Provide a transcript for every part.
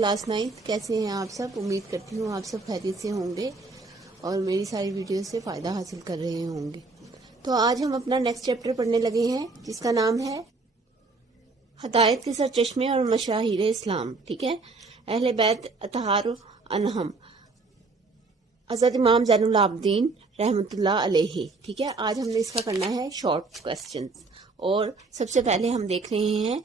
Class 9। कैसे हैं आप सब? उम्मीद करती हूँ आप सब खैरियत से होंगे और मेरी सारी वीडियो से फ़ायदा हासिल कर रहे होंगे। तो आज हम अपना नेक्स्ट चैप्टर पढ़ने लगे हैं जिसका नाम है हदायत के सरचश्मे और मशाहिर इस्लाम। ठीक है, अहले बैत अतहार अनहम हज़रत इमाम ज़ैनुल आबिदीन रहमतुल्लाह अलैहि। ठीक है, आज हमने इसका करना है शॉर्ट क्वेश्चंस। और सबसे पहले हम देख रहे हैं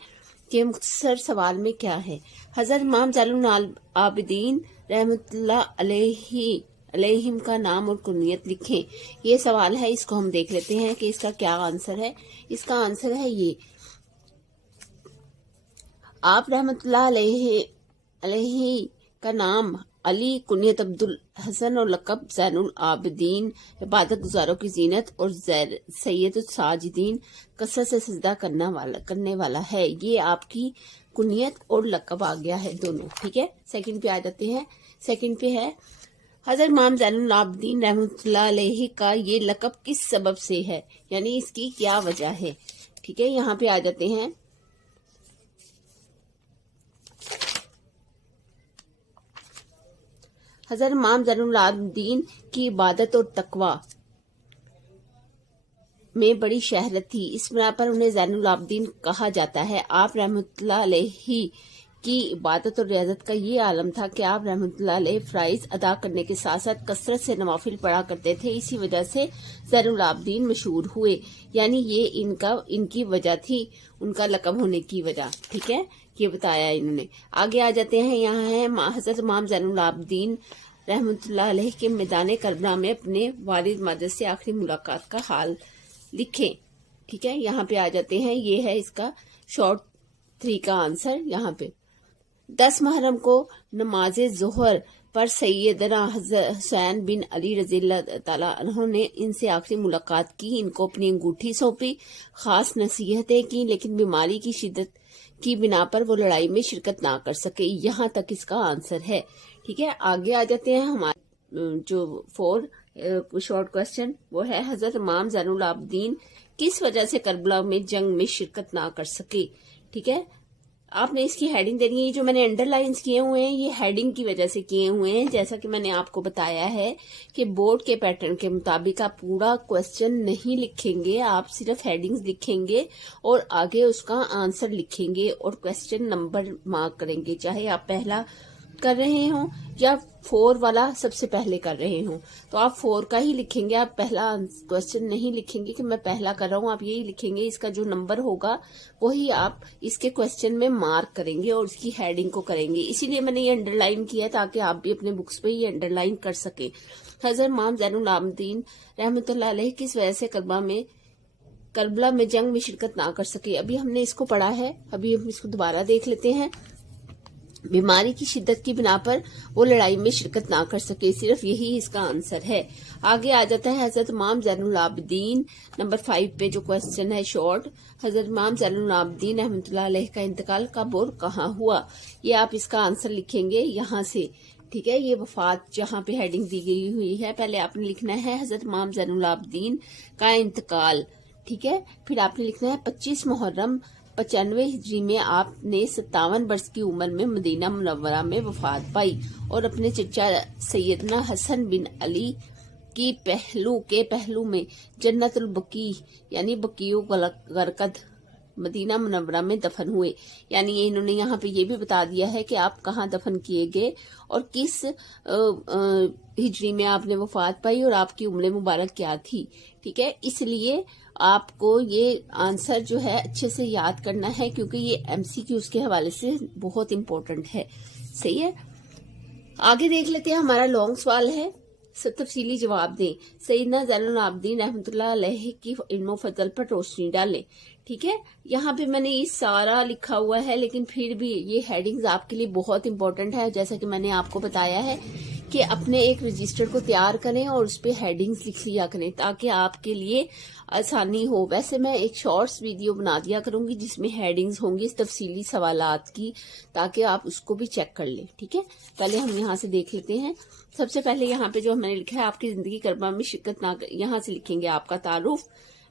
कि मुख्तसर सवाल में क्या है। हज़रत इमाम ज़ैनुल आबिदीन रहमतुल्लाह अलैहिम का नाम और कुनियत लिखें। ये सवाल है, इसको हम देख लेते हैं कि इसका क्या आंसर है। इसका आंसर है ये, आप रहमतुल्लाह अलैहि का नाम अली, कुनियत अब्दुल हसन और लक़ब ज़ैनुल आबिदीन, इबादत गुजारों की जीनत और सैयद साजिदीन, कसरत से सजदा करने वाला है। ये आपकी कुनियत और लक़ब आ गया है दोनों। ठीक है, सेकंड पे आ जाते हैं। सेकंड पे है हज़रत इमाम ज़ैनुल आबिदीन रहमतुल्लाह अलैहि का ये लक़ब किस सबब से है, यानी इसकी क्या वजह है। ठीक है, यहाँ पे आ जाते हैं। हज़रत इमाम ज़ैनुल आबिदीन की इबादत और तकवा में बड़ी शहरत थी, इस बिना पर उन्हें ज़ैनुल आबिदीन कहा जाता है। आप रहमतुल्लाह अलैहि की इबादत और रियाजत का ये आलम था कि आप रहमतुल्लाह अलैहि फ़राइज़ अदा करने के साथ साथ कसरत से नवाफिल पढ़ा करते थे। इसी वजह से ज़ैनुल आबिदीन मशहूर हुए, यानी ये इनकी वजह थी, उनका लक़ब होने की वजह। ठीक है, ये बताया इन्होंने। आगे आ जाते हैं। यहाँ है हज़रत इमाम ज़ैनुल आबिदीन रहमतुल्लाह अलैहि के मैदान करबला में अपने वालिद माजिद से आखिरी मुलाकात का हाल लिखें। ठीक है, यहाँ पे आ जाते हैं। ये है इसका शॉर्ट 3 का आंसर। यहाँ पे 10 मुहर्रम को नमाज ज़ोहर पर सैयदना हुसैन बिन अली रज़ियल्लाहु ताला अन्हु ने इनसे आखिरी मुलाकात की। इनको अपनी अंगूठी सौंपी, खास नसीहतें की, लेकिन बीमारी की शिद्दत की बिना पर वो लड़ाई में शिरकत ना कर सके। यहाँ तक इसका आंसर है। ठीक है, आगे आ जाते हैं। हमारे जो 4 शॉर्ट क्वेश्चन वो है, हज़रत इमाम ज़ैनुल आबिदीन किस वजह से करबला में जंग में शिरकत ना कर सके। ठीक है, आपने इसकी हेडिंग देनी है। ये जो मैंने अंडरलाइंस किए हुए हैं ये हेडिंग की वजह से किए हुए हैं। जैसा कि मैंने आपको बताया है कि बोर्ड के पैटर्न के मुताबिक आप पूरा क्वेश्चन नहीं लिखेंगे, आप सिर्फ हेडिंग्स लिखेंगे और आगे उसका आंसर लिखेंगे और क्वेश्चन नंबर मार्क करेंगे, चाहे आप पहला कर रहे हो या 4 वाला सबसे पहले कर रहे हो। तो आप 4 का ही लिखेंगे, आप पहला क्वेश्चन नहीं लिखेंगे कि मैं पहला कर रहा हूँ, आप यही लिखेंगे। इसका जो नंबर होगा वही आप इसके क्वेश्चन में मार्क करेंगे और इसकी हेडिंग को करेंगे। इसीलिए मैंने ये अंडरलाइन किया ताकि आप भी अपने बुक्स पे ये अंडरलाइन कर सकें। हज़रत इमाम ज़ैनुल आबिदीन रहमतुल्लाह अलैहि किस वजह से करबला में जंग में शिरकत ना कर सके। अभी हमने इसको पढ़ा है, अभी हम इसको दोबारा देख लेते हैं। बीमारी की शिद्दत की बिना पर वो लड़ाई में शिरकत ना कर सके, सिर्फ यही इसका आंसर है। आगे आ जाता है हज़रत इमाम ज़ैनुल आबिदीन नंबर 5 पे जो क्वेश्चन है शॉर्ट, हज़रत इमाम ज़ैनुल आबिदीन रहमतुल्लाह अलैहि का इंतकाल कब और कहाँ हुआ। ये आप इसका आंसर लिखेंगे यहाँ से। ठीक है, ये वफात जहाँ पे हेडिंग दी गई हुई है, पहले आपने लिखना है हज़रत इमाम ज़ैनुल आबिदीन का इंतकाल। ठीक है, फिर आपने लिखना है 25 मुहर्रम 95 हिजरी में आपने 57 वर्ष की उम्र में मदीना मुनव्वरा में वफात पाई और अपने चचा सैयदना हसन बिन अली की पहलू में जन्नतुल बकी यानी बकीउ गरकद मदीना मुनव्वरा में दफन हुए। यानी ये इन्होंने यहाँ पे ये भी बता दिया है कि आप कहाँ दफन किए गए और किस हिजरी में आपने वफात पाई और आपकी उम्र मुबारक क्या थी। ठीक है, इसलिए आपको ये आंसर जो है अच्छे से याद करना है क्योंकि ये MCQs के हवाले से बहुत इम्पोर्टेंट है। सही है, आगे देख लेते हैं। हमारा लॉन्ग सवाल है, तफसीली जवाब दें। सैयदना ज़ैनुल आबिदीन रहमतुल्लाह अलैहि की इल्म फजल पर रोशनी डालें। ठीक है, यहाँ पे मैंने ये सारा लिखा हुआ है, लेकिन फिर भी ये हेडिंग्स आपके लिए बहुत इंपॉर्टेंट है। जैसा कि मैंने आपको बताया है कि अपने एक रजिस्टर को तैयार करें और उस पे हेडिंग्स लिख लिया करें ताकि आपके लिए आसानी हो। वैसे मैं एक शॉर्ट्स वीडियो बना दिया करूंगी जिसमें हेडिंग्स होंगी तफसीली सवालात की, ताकि आप उसको भी चेक कर लें। ठीक है, पहले हम यहाँ से देख लेते हैं। सबसे पहले यहाँ पे जो मैंने लिखा है, आपकी जिंदगी करबला में शिरकत ना, यहाँ से लिखेंगे आपका तारुफ,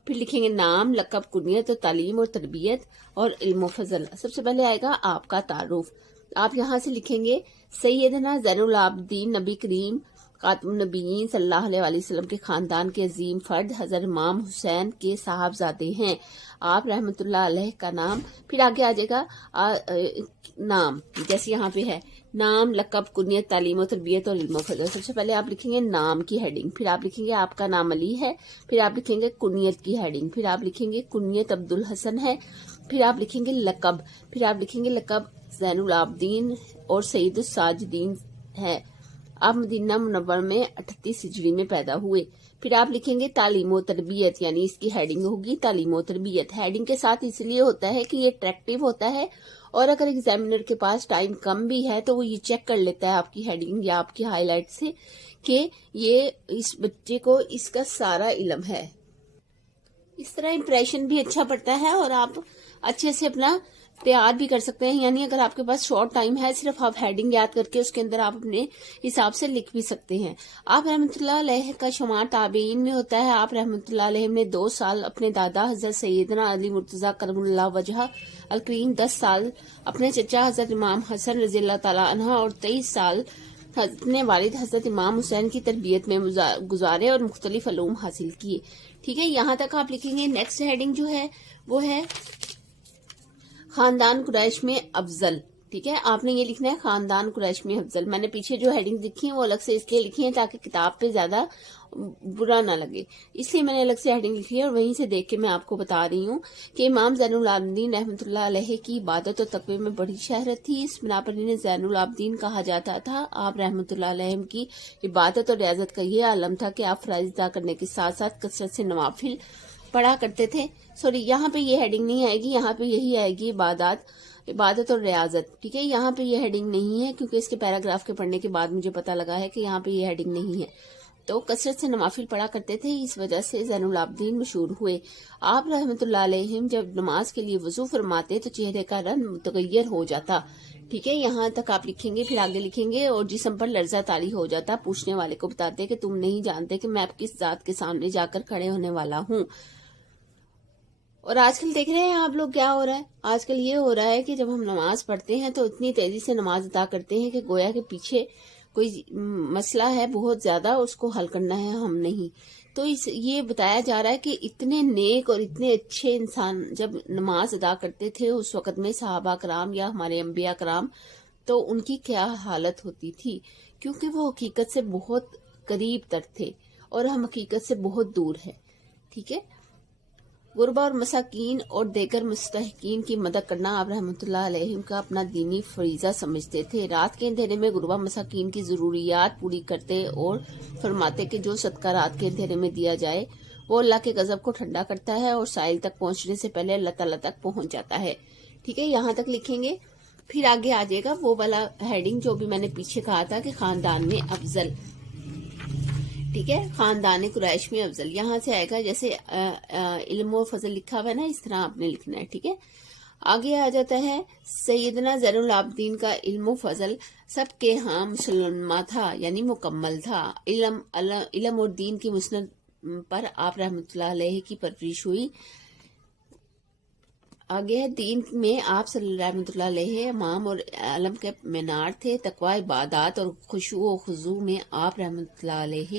फिर लिखेंगे नाम, लक़ब, कुनियत, तालीम और तरबियत और इल्म फजल। सबसे पहले आएगा आपका तारुफ। आप यहाँ से लिखेंगे सैयदना ज़ैनुल आबिदीन नबी करीम खातमुन नबीयीन सल्लल्लाहु अलैहि वसल्लम के खानदान के अजीम फर्द हज़रत इमाम हुसैन के साहबजादे हैं। आप रहमतुल्लाह अलैह का नाम, फिर आगे आ जाएगा नाम, जैसे यहाँ पे है नाम, लक़ब, कुनियत, तालीम और तरबियत और इल्म फज़ल। सबसे पहले आप लिखेंगे नाम की हेडिंग, फिर आप लिखेंगे आपका नाम अली है, फिर आप लिखेंगे कुनियत की हेडिंग, फिर आप लिखेंगे कुनियत अब्दुल हसन है, फिर आप लिखेंगे लक़ब, फिर आप लिखेंगे लक़ब ज़ैनुल आबिदीन और सैयदुस साजिदीन है। आप मदीना मुनव्वर में 38 हिजरी में पैदा हुए। फिर आप लिखेंगे तालीम व तरबियत, यानी इसकी हेडिंग होगी तालीम व तरबियत। हेडिंग के साथ इसलिए होता है कि ये अट्रैक्टिव होता है, और अगर एग्जामिनर के पास टाइम कम भी है तो वो ये चेक कर लेता है आपकी हेडिंग या आपकी हाईलाइट से कि ये इस बच्चे को इसका सारा इल्म है। इस तरह इंप्रेशन भी अच्छा पड़ता है और आप अच्छे से अपना तैयार भी कर सकते हैं। यानी अगर आपके पास शॉर्ट टाइम है, सिर्फ आप हेडिंग याद करके उसके अंदर आप अपने हिसाब से लिख भी सकते हैं। आप रहमतुल्लाह अलैह का शुमार ताबीन में होता है। आप रहमतुल्लाह अलैह ने 2 साल अपने दादा हजरत सैयदना अली मुर्तजा करमुल्लाह वजह अल करीम, 10 साल अपने चचा हजरत इमाम हसन रज़ियल्लाहु ताला अन्हा और 23 साल अपने वालिद हजरत इमाम हुसैन की तरबियत में गुजारे और मुख्तलिफ अलूम हासिल किए। ठीक है, यहाँ तक आप लिखेंगे। नेक्स्ट हेडिंग जो है वो है खानदान कुरैश में अफजल। ठीक है, आपने ये लिखना है खानदान कुरैश में अफजल। मैंने पीछे जो हेडिंग लिखी है वो अलग से इसलिए लिखी है ताकि किताब पे ज्यादा बुरा ना लगे, इसलिए मैंने अलग से हेडिंग लिखी है और वहीं से देख के मैं आपको बता रही हूँ कि इमाम ज़ैनुल आबिदीन रहमतुल्लाह अलैह की इबादत और तक़वे में बड़ी शहरत थी। इस बिना पर इन्हें ज़ैनुल आबिदीन कहा जाता था। आप रहमतुल्लाह अलैह की इबादत और रियाजत का ये आलम था कि आप फ़राइज़ अदा करने के साथ साथ कसरत से नवाफिल पढ़ा करते थे। सॉरी, यहाँ पे ये हेडिंग नहीं आएगी, यहाँ पे यही आएगी इबादत और रियाजत। ठीक है, यहाँ पे ये हेडिंग नहीं है क्योंकि इसके पैराग्राफ के पढ़ने के बाद मुझे पता लगा है कि यहाँ पे ये हेडिंग नहीं है। तो कसरत से नवाफिल पढ़ा करते थे, इस वजह से ज़ैनुल आबिदीन मशहूर हुए। आप रहमतुल्लाह अलैहिम जब नमाज के लिए वजू फरमाते तो चेहरे का रंग मुतगय्यर हो जाता। ठीक है, यहाँ तक आप लिखेंगे। फिर आगे लिखेंगे और जिस्म पर लर्जा तारी हो जाता, पूछने वाले को बताते कि तुम नहीं जानते कि मैं किस जात के सामने जाकर खड़े होने वाला हूँ। और आजकल देख रहे हैं आप लोग क्या हो रहा है, आजकल ये हो रहा है कि जब हम नमाज पढ़ते हैं तो इतनी तेजी से नमाज अदा करते हैं कि गोया के पीछे कोई मसला है बहुत ज्यादा, उसको हल करना है हम नहीं। तो ये बताया जा रहा है कि इतने नेक और इतने अच्छे इंसान जब नमाज अदा करते थे उस वक्त में, सहाबा कराम या हमारे अंबिया कराम, तो उनकी क्या हालत होती थी, क्योंकि वो हकीकत से बहुत करीब तर थे और हम हकीकत से बहुत दूर है। ठीक है, गुरबा और मसाकीन और देगर मुस्तहिकीन की मदद करना आप रहमतुल्लाह अलैहिम का अपना दीनी फरीजा समझते थे। रात के अंधेरे में गुरबा मसाकीन की जरूरियात पूरी करते और फरमाते कि जो सदका रात के अंधेरे में दिया जाए वो अल्लाह के गजब को ठंडा करता है और साइल तक पहुंचने से पहले अल्लाह ताला तक पहुंच जाता है। ठीक है, यहाँ तक लिखेंगे। फिर आगे आ जाएगा वो वाला हेडिंग जो भी मैंने पीछे कहा था कि खानदान में अफजल। ठीक है, खानदान कुरैश में अफजल, यहाँ से आएगा जैसे इल्म व फजल लिखा हुआ है ना, इस तरह आपने लिखना है। ठीक है, आगे आ जाता है सैयदना ज़ैनुल आबिदीन का इल्म व फजल सबके यहाँ मुसलमा था, यानी मुकम्मल था। इल्म और दीन की मुस्नद पर आप रहमतुल्लाह अलैह की परवरिश हुई। आगे है दीन में आप सल्लल्लाहु रहमतुल्लाह अलैह इमाम और आलम के मीनार थे। तकवा, इबादत और खुशू व खुजू में आप रहमतुल्लाह अलैह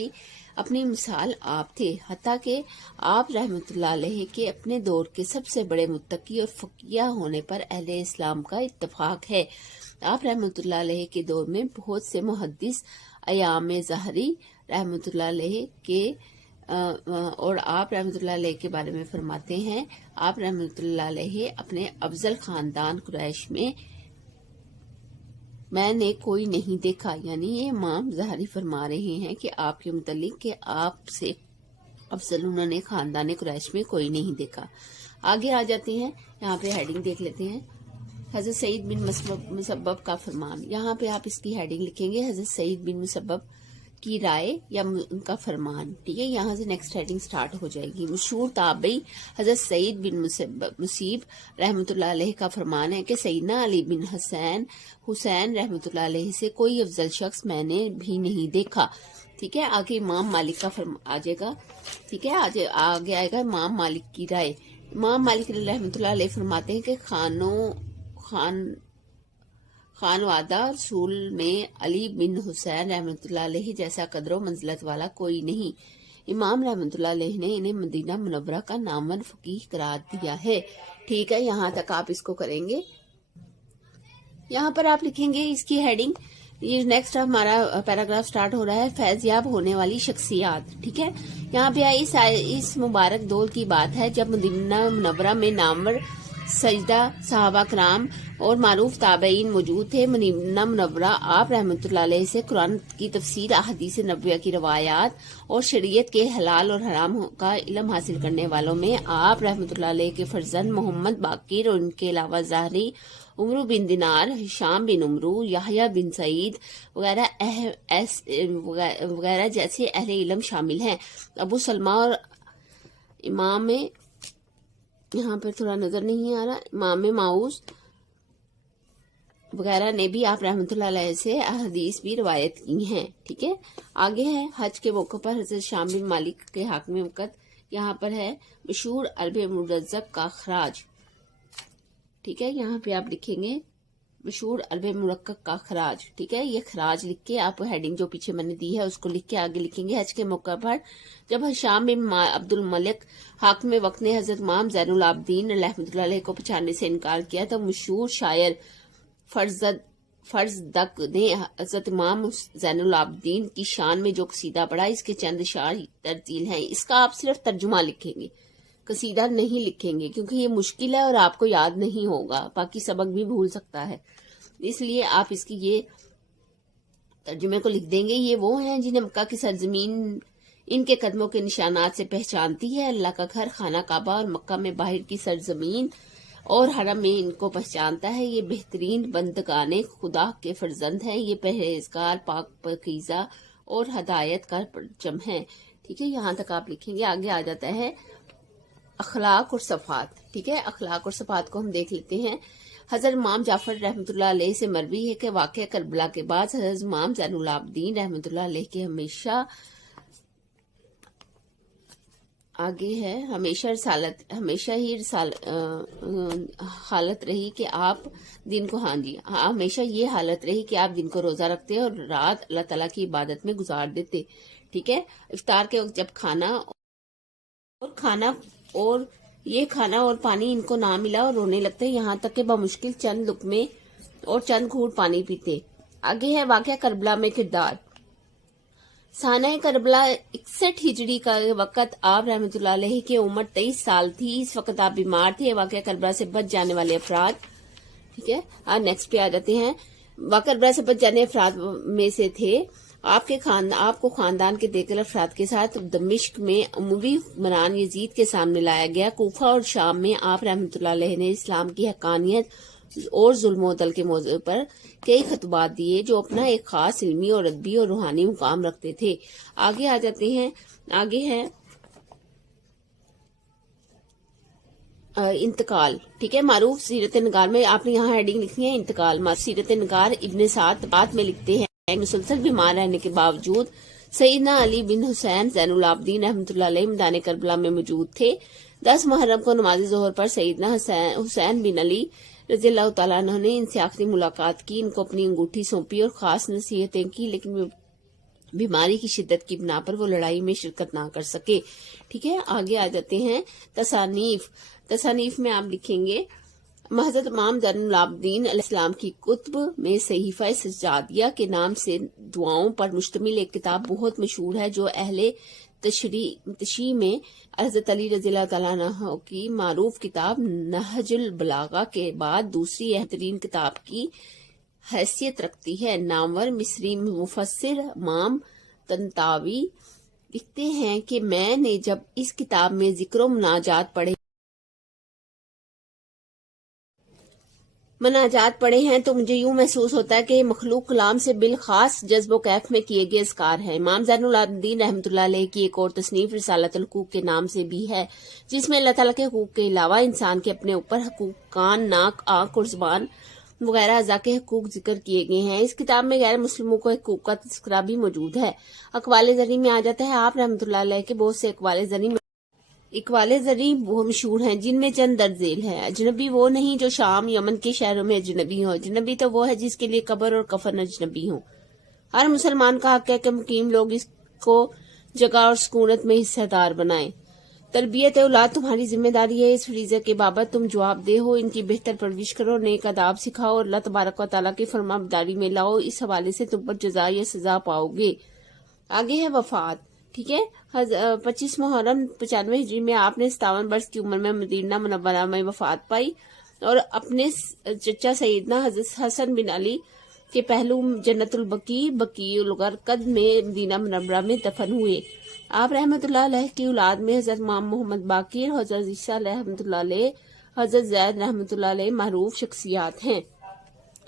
अपनी मिसाल आप थे। हत्ता के आप रहमतुल्लाह अलैह के अपने दौर के सबसे बड़े मुत्तकी और फकीह होने पर अहले इस्लाम का इत्तफाक है। आप रहमतुल्लाह अलैह के दौर में बहुत से मुहद्दिस अयाम ज़हरी रहमतुल्लाह अलैह के और आप रहमतुल्लाह अलैह के बारे में फरमाते हैं, आप रहमतुल्लाह अलैह अपने अफजल खानदान कुरैश में मैंने कोई नहीं देखा। यानी ये इमाम ज़हरी फरमा रहे हैं कि आपके मुतल्लिक कि आपसे अफजल उन्होंने खानदान कुरैश में कोई नहीं देखा। आगे आ जाते हैं, यहाँ पे हेडिंग देख लेते हैं। हज़रत सईद बिन मुसब्बब का फरमान, यहाँ पे आप इसकी हेडिंग लिखेंगे हज़रत सईद बिन मुसब्बब की राय या उनका फरमान। ठीक है, यहाँ से नेक्स्ट हेडिंग स्टार्ट हो जाएगी। मशहूर ताबई हज़रत सईद बिन मुसीब रहमतुल्लाह अलैह का फरमान है कि सैयदना अली बिन हुसैन रहमतुल्लाह अलैह से कोई अफजल शख्स मैंने भी नहीं देखा। ठीक है, आगे इमाम मालिक का आ जाएगा। ठीक है, आगे आएगा इमाम मालिक की राय। इमाम मालिक रहमतुल्लाह अलैह फरमाते हैं कि خانوادہ رسول میں علی بن حسین رحمۃ اللہ علیہ جیسا قدر و منزلت والا کوئی نہیں۔ امام رحمۃ اللہ علیہ نے انہیں مدینہ منورہ کا نامور فقیہ قرار دیا ہے۔ ٹھیک ہے، یہاں تک آپ اس کو کریں گے۔ یہاں پر آپ لکھیں گے اس کی ہیڈنگ، یہ نیکسٹ ہمارا پیراگراف سٹارٹ ہو رہا ہے، فیضیاب ہونے والی شخصیات۔ ٹھیک ہے، یہاں پہ اس مبارک دور کی بات ہے جب مدینہ منورہ میں نامور سجدہ صحابہ کرام اور معروف تابعین موجود تھے۔ مدینہ منورہ آپ رحمۃ اللہ علیہ سے قرآن کی تفسیر، احادیث نبویہ کی روایات اور شریعت کے حلال اور حرام کا علم حاصل کرنے والوں میں آپ رحمۃ اللہ علیہ کے فرزند محمد باقر اور ان کے علاوہ ظاہری عمرو بن دینار، ہشام بن عمرو، یحییٰ بن سعید وغیرہ جیسے اہل علم شامل ہیں۔ ابو سلمہ اور امام، یہاں پر تھوڑا نظر نہیں آ رہا، امام معوذ وغیرہ نے بھی آپ رحمۃ اللہ علیہ سے احادیث بھی روایت کی ہیں۔ ٹھیک ہے، آگے ہے حج کے موقع پر حضرت شام بن مالک کے حاکم وقت، یہاں پر ہے مشہور عرب مرزق کا خراج۔ ٹھیک ہے، یہاں پہ آپ لکھیں گے مشہور عرب مرقق کا خراج۔ ٹھیک ہے، یہ خراج لکھ کے آپ ہیڈنگ جو پیچھے میں نے دی ہے اس کو لکھ کے آگے لکھیں گے حج کے موقع پر جب ہشام بن عبد الملک حاکم وقت نے حضرت امام زین العابدین رحمۃ اللہ علیہ کو پہچاننے سے انکار کیا تو مشہور شاعر فرزدق نے حضرت امام زین العابدین کی شان میں جو قصیدہ پڑھا، اس کے چند اشعار ترتیل ہیں۔ اس کا آپ صرف ترجمہ لکھیں گے، قصیدہ نہیں لکھیں گے کیونکہ یہ مشکل ہے اور آپ کو یاد نہیں ہوگا، باقی سبق بھی بھول سکتا ہے، اس لیے آپ اس کی یہ ترجمے کو لکھ دیں گے۔ یہ وہ ہیں جنہیں مکہ کی سرزمین ان کے قدموں کے نشانات سے پہچانتی ہے، اللہ کا گھر خانہ کعبہ اور مکہ میں باہر کی سرزمین اور حرم میں ان کو پہچانتا ہے۔ یہ بہترین بندگان خدا کے فرزند ہیں، یہ پرہیزگار، پاک پاکیزہ اور ہدایت کا پرچم ہیں۔ ٹھیک ہے، یہاں تک آپ لکھیں گے۔ آگے آ جاتا ہے اخلاق اور صفات۔ ٹھیک ہے، اخلاق اور صفات کو ہم دیکھ لیتے ہیں۔ حضرت امام جعفر رحمۃ اللہ علیہ سے مروی ہے کہ واقعہ کربلا کے بعد حضرت امام زین العابدین رحمۃ اللہ علیہ کے ہمیشہ ہی حالت رہی کہ آپ دن کو ہمیشہ یہ حالت رہی کہ آپ دن کو روزہ رکھتے اور رات اللہ تعالیٰ کی عبادت میں گزار دیتے۔ ٹھیک ہے، افطار کے وقت جب کھانا اور پانی ان کو نہ ملا اور رونے لگتے، یہاں تک کہ بمشکل چند لقمے اور چند گھونٹ پانی پیتے۔ آگے ہے واقعہ کربلا میں کردار۔ سانہ کربلا 61 ہجری کا وقت آپ رحمۃ اللہ علیہ کی عمر 23 سال تھی۔ اس وقت آپ بیمار تھے۔ واقعہ کربلا سے بچ جانے والے افراد، ٹھیک ہے، نیکسٹ پہ آ جاتے ہیں۔ واقعہ کربلا سے بچ جانے افراد میں سے تھے آپ کو خاندان کے دیگر افراد کے ساتھ دمشق میں اموی حکمران یزید کے سامنے لایا گیا۔ کوفہ اور شام میں آپ رحمۃ اللہ علیہ نے اسلام کی حقانیت اور ظلم و عدل کے موضوع پر کئی خطبات دیے جو اپنا ایک خاص علمی اور ادبی اور روحانی مقام رکھتے تھے۔ آگے آ جاتے ہیں، آگے ہے انتقال۔ ٹھیک ہے، معروف سیرت نگار میں آپ نے یہاں ہیڈنگ لکھنی ہے انتقال۔ سیرت نگار ابن سعد بات میں لکھتے ہیں مسلسل بیمار رہنے کے باوجود سیدنا علی بن حسین زین العابدین رحمۃ اللہ علیہ میدان کربلا میں موجود تھے۔ 10 محرم کو نماز ظہر پر سیدنا حسین بن علی رضی اللہ تعالیٰ عنہ نے ان سے آخری ملاقات کی، ان کو اپنی انگوٹھی سونپی اور خاص نصیحتیں کی، لیکن بیماری کی شدت کی بنا پر وہ لڑائی میں شرکت نہ کر سکے۔ ٹھیک ہے، آگے آ جاتے ہیں تصانیف میں آپ لکھیں گے حضرت امام زین العابدین علیہ السلام کی کتب میں صحیفہ سجادیہ کے نام سے دعاؤں پر مشتمل ایک کتاب بہت مشہور ہے جو اہل تشیع میں حضرت علی رضی اللہ تعالیٰ عنہ کی معروف کتاب نہج البلاغہ کے بعد دوسری بہترین کتاب کی حیثیت رکھتی ہے۔ نامور مصری مفسر امام طنطاوی لکھتے ہیں کہ میں نے جب اس کتاب میں ذکر و مناجات پڑھے ہیں تو مجھے یوں محسوس ہوتا ہے کہ مخلوق کلام سے بالخاص جذب و کیف میں کیے گئے اذکار ہیں۔ امام زین العابدین رحمۃ اللہ علیہ کی ایک اور تصنیف رسالۃ الحقوق کے نام سے بھی ہے، جس میں اللہ تعالیٰ کے حقوق کے علاوہ انسان کے اپنے اوپر حقوق کان، ناک، آنکھ اور زبان وغیرہ اعضاء کے حقوق ذکر کیے گئے ہیں۔ اس کتاب میں غیر مسلموں کو حقوق کا تذکرہ بھی موجود ہے۔ اقوال زرعی میں آ جاتا ہے آپ رحمۃ اللہ علیہ کے بہت سے اقوال زرعی میں इकबाल ज़री वो मशहूर हैं जिनमें चंद दर्ज झेल है। अजनबी वो नहीं जो शाम यमन के शहरों में अजनबी हो, अजनबी तो वो है जिसके लिए कब्र और कफन अजनबी हो। हर मुसलमान का हक है कि मुकीम लोग इसको जगह और सुकूनत में हिस्सेदार बनाएं। तरबियत औलाद तुम्हारी जिम्मेदारी है, इस फरीज़े के बाबत तुम जवाबदेह हो। इनकी बेहतर परवरिश करो, नेक आदाब सिखाओ और अल्लाह तबारक व तआला की फरमाबरदारी में लाओ। इस हवाले से तुम पर जज़ा या सजा पाओगे। आगे है वफात, ठीक है। 25 मुहर्रम 95 हिजरी में आपने 57 वर्ष की उम्र में मदीना मुनव्वरा में वफात पाई और अपने चचा सैयदना हज़रत हसन बिन अली के पहलू जन्नतुल बकीउल गरकद में मदीना मुनव्वरा में दफन हुए। आप रहमतुल्लाह अलैह की औलाद में हज़रत इमाम मोहम्मद बाकिर, हज़रत ईसा रहमतुल्लाह अलैह, हज़रत ज़ैद रहमतुल्लाह अलैह मारूफ शख्सियात हैं।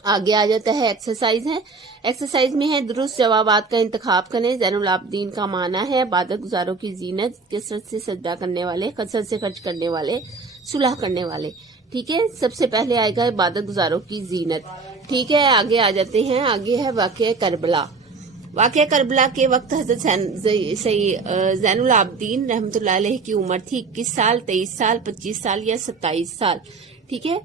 आगे आ जाता है एक्सरसाइज है। एक्सरसाइज में है दुरुस्त जवाबात का इंतखाब करें। ज़ैनुल आबिदीन का माना है इबादत गुजारों की जीनत, कसरत से सजदा करने वाले, कसरत से खर्च करने वाले, सुलह करने वाले। ठीक है, सबसे पहले आएगा इबादत गुजारों की जीनत। ठीक है, आगे आ जाते हैं। आगे है वाक़या करबला। वाक़या करबला के वक्त हज़रत ज़ैनुल आबिदीन रहमतुल्लाह अलैह की उम्र थी 21 साल, 23 साल, 25 साल या 27 साल। ठीक है,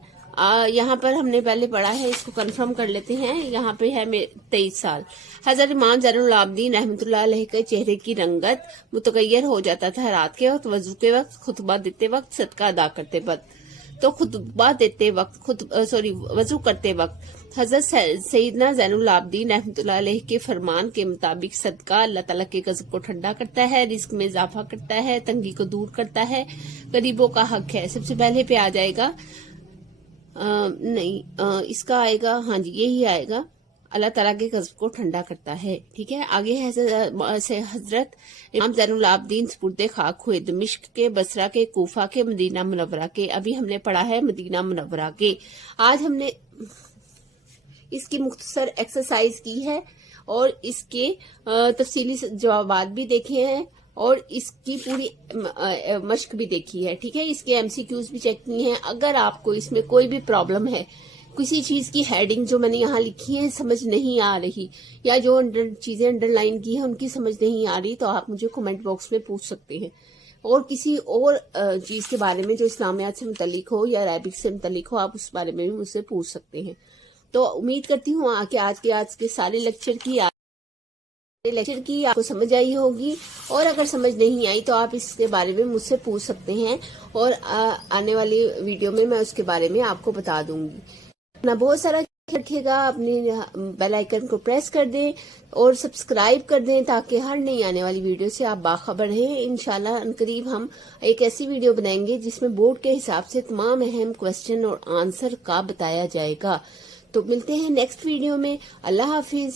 यहाँ पर हमने पहले पढ़ा है, इसको कंफर्म कर लेते हैं। यहाँ पे है 23 साल। हज़रत इमाम ज़ैनुल आबिदीन रहमतुल्लाह अलैह के चेहरे की रंगत मुतगय्यर हो जाता था रात के वक्त, वजू के वक्त, खुतबा देते वक्त, सदका अदा करते वक्त। तो खुतबा देते वक्त वजू करते वक्त हज़रत सैयदना ज़ैनुल आबिदीन रहमतुल्लाह अलैह के फरमान के मुताबिक सदका अल्लाह ताला के गज़ब को ठंडा करता है, रिस्क में इजाफा करता है, तंगी को दूर करता है, गरीबों का हक है। सबसे पहले पे आ जाएगा इसका आएगा, हाँ जी यही आएगा, अल्लाह ताला के गज़ब को ठंडा करता है। ठीक है, आगे है हजरत इमाम ज़ैनुल आबिदीन सुपुर्दे खाक हुए दमिश्क के, बसरा के, कूफा के, मदीना मुनव्वरा के। अभी हमने पढ़ा है मदीना मुनव्वरा के। आज हमने इसकी मुख्तसर एक्सरसाइज की है और इसके तफसीली जवाबात भी देखे हैं और इसकी पूरी मश्क भी देखी है। ठीक है, इसके एमसीक्यूज भी चेक किए हैं। अगर आपको इसमें कोई भी प्रॉब्लम है, किसी चीज की हेडिंग जो मैंने यहाँ लिखी है समझ नहीं आ रही, या जो चीजें अंडरलाइन की है उनकी समझ नहीं आ रही, तो आप मुझे कमेंट बॉक्स में पूछ सकते हैं। और किसी और चीज के बारे में जो इस्लामियात से मुतल्लिक हो या अरबिक से मुतल्लिक हो, आप उस बारे में भी मुझसे पूछ सकते हैं। तो उम्मीद करती हूँ कि आज के सारे लेक्चर की आपको समझ आई होगी, और अगर समझ नहीं आई तो आप इसके बारे में मुझसे पूछ सकते हैं और आने वाली वीडियो में मैं उसके बारे में आपको बता दूंगी। अपना बहुत सारा रखिएगा, अपने बेल आइकन को प्रेस कर दें और सब्सक्राइब कर दें ताकि हर नई आने वाली वीडियो से आप बाखबर रहें। इंशाल्लाह अनकरीब हम एक ऐसी वीडियो बनाएंगे जिसमें बोर्ड के हिसाब से तमाम अहम क्वेश्चन और आंसर का बताया जाएगा। तो मिलते हैं नेक्स्ट वीडियो में। अल्लाह हाफिज।